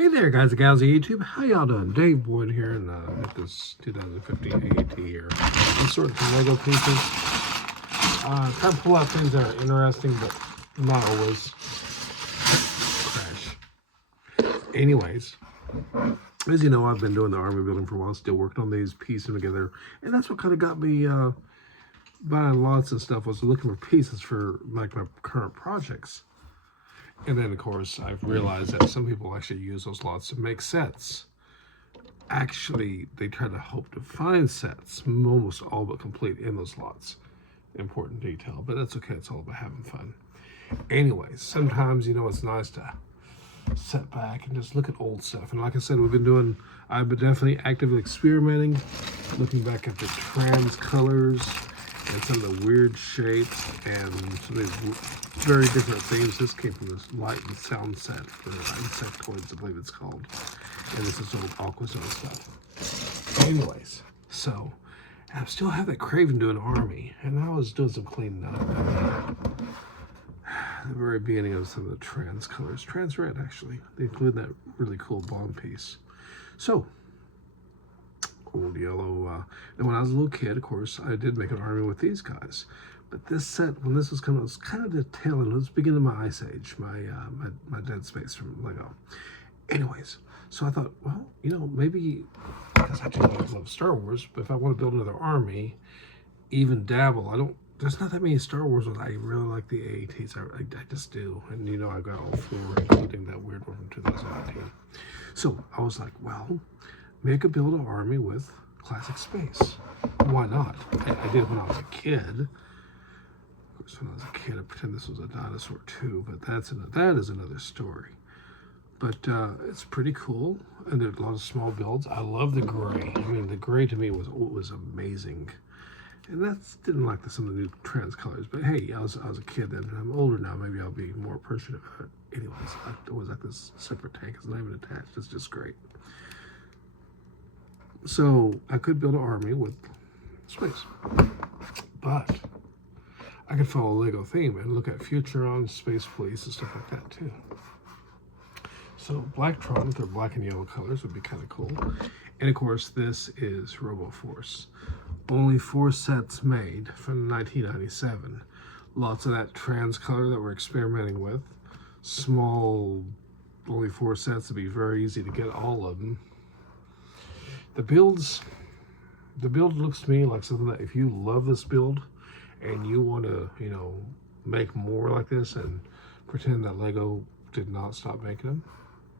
Hey there, guys and gals of YouTube. How y'all doing? Dave Boyd here, and at this 2015 AAT here. I'm sorting some Lego pieces. Trying to pull out things that are interesting, but not always. Crash. Anyways, as you know, I've been doing the army building for a while, still working on these, piecing them together, and that's what kind of got me buying lots and stuff. Was looking for pieces for like my current projects. And then, of course, I've realized that some people actually use those lots to make sets. Actually, they try to hope to find sets, almost all but complete, in those lots. Important detail, but that's okay. It's all about having fun. Anyways, sometimes, you know, it's nice to sit back and just look at old stuff. And like I said, I've been definitely actively experimenting, looking back at the trans colors and some of the weird shapes and some of these very different themes. This came from this light and sound set for Insectoids, I believe it's called. And this is old Aquazone stuff. Anyways, so I still have that craving to do an army, and I was doing some cleaning up at the very beginning of some of the trans colors. Trans red, actually. They include that really cool bond piece. So, old yellow. And when I was a little kid, of course, I did make an army with these guys. But this set, when this was coming out, it was kind of the tail end. It was the beginning of my Ice Age, my Dead Space from Lego. Anyways, so I thought, well, you know, maybe, because I do love Star Wars, but if I want to build another army, even dabble, there's not that many Star Wars ones. I really like the AATs. I just do. And, you know, I got all four, including that weird one from 2019. So I was like, well, make a build an army with classic space. Why not? I did when I was a kid. Of course, when I was a kid, I pretend this was a dinosaur too, but that is another story. But it's pretty cool, and there's a lot of small builds. I love the gray. I mean, the gray to me was amazing. And didn't like some of the new trans colors, but hey, I was a kid then, and I'm older now. Maybe I'll be more appreciative of it. Anyways, I always like this separate tank. It's not even attached. It's just great. So I could build an army with space, but I could follow a Lego theme and look at Futuron, Space Police, and stuff like that too. So Blacktron with their black and yellow colors would be kind of cool. And of course, this is RoboForce. Only 4 sets made from 1997. Lots of that trans color that we're experimenting with. Small, only 4 sets would be very easy to get all of them. The build looks to me like something that if you love this build and you want to, you know, make more like this and pretend that Lego did not stop making them,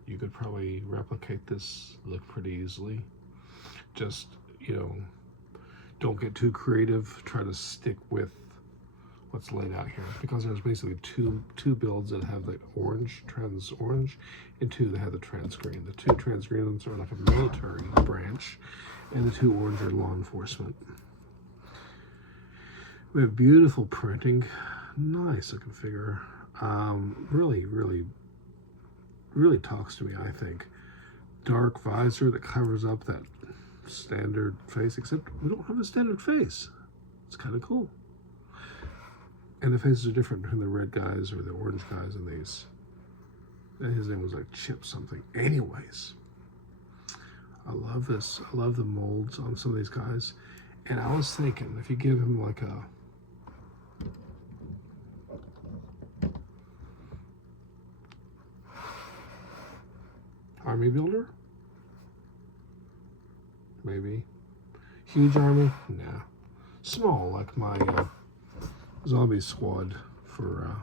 you could probably replicate this look pretty easily. Just, you know, don't get too creative. Try to stick with what's laid out here, because there's basically two builds that have the trans orange, and 2 that have the trans green. The 2 trans green ones are like a military branch, and the 2 orange are law enforcement. We have beautiful printing, nice looking figure. Really talks to me, I think. Dark visor that covers up that standard face, except we don't have a standard face. It's kind of cool. And the faces are different between the red guys or the orange guys and these. And his name was like Chip something. Anyways, I love this. I love the molds on some of these guys. And I was thinking, if you give him like a army builder, maybe. Huge army? Nah. Small, like my zombie squad for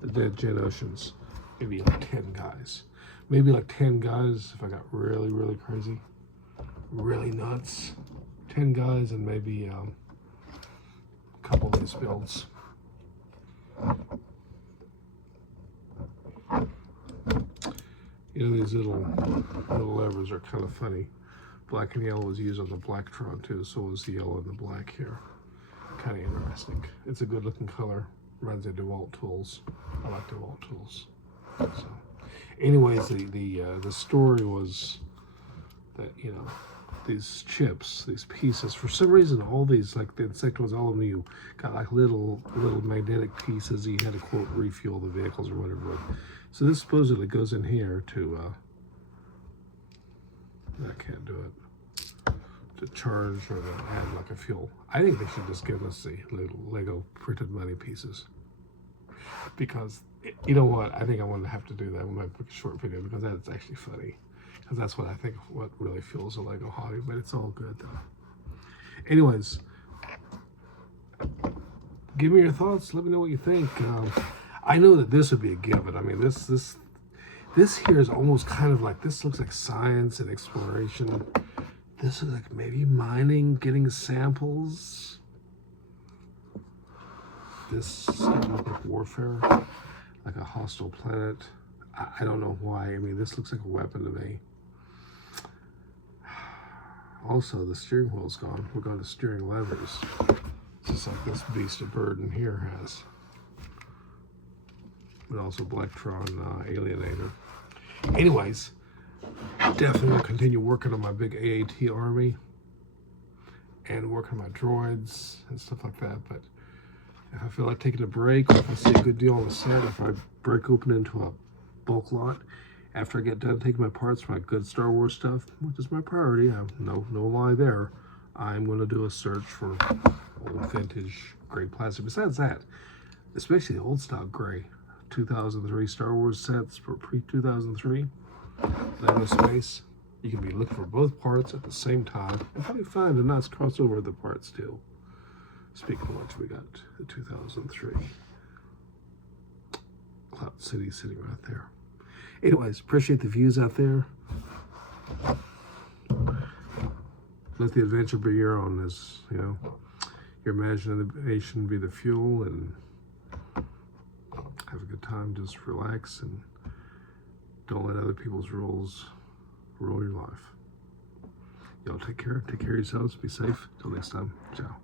the Dead Gen Oceans. Maybe like 10 guys. Maybe like 10 guys if I got really, really crazy. Really nuts. 10 guys and maybe a couple of these builds. You know, these little levers are kind of funny. Black and yellow was used on the Blacktron too, so was the yellow and the black here. Kind of interesting. It's a good looking color. Reminds me of DeWalt tools. I like DeWalt tools. So, anyways, the story was that, you know, these chips, these pieces, for some reason, all these, like the Insectoids, all of them, you got like little magnetic pieces. You had to quote refuel the vehicles or whatever. So this supposedly goes in here to I can't do it. To charge or to add like a fuel. I think they should just give us the little Lego printed money pieces. Because, you know what, I think I want to have to do that when I make a short video, because that's actually funny. Because that's what I think what really fuels a Lego hobby, but it's all good though. Anyways, give me your thoughts. Let me know what you think. I know that this would be a given. I mean, this here is almost kind of like, this looks like science and exploration. This is like maybe mining, getting samples. This looks like warfare, like a hostile planet. I don't know why. I mean, this looks like a weapon to me. Also, the steering wheel's gone. We're going to steering levers. Just like this beast of burden here has. But also Blacktron Alienator. Anyways, definitely will continue working on my big AAT army and working on my droids and stuff like that. But if I feel like taking a break, or if I see a good deal on the set, if I break open into a bulk lot after I get done taking my parts for my good Star Wars stuff, which is my priority, I have no lie there, I'm going to do a search for old vintage gray plastic. Besides that, especially the old style gray 2003 Star Wars sets for pre-2003 Lego Space, you can be looking for both parts at the same time and probably find a nice crossover of the parts too. Speaking of which, we got the 2003 Cloud City sitting right there. Anyways, appreciate the views out there. Let the adventure be your own, as you know, your imagination be the fuel, and have a good time. Just relax and don't let other people's rules rule your life. Y'all take care of yourselves. Be safe. Till next time. Ciao.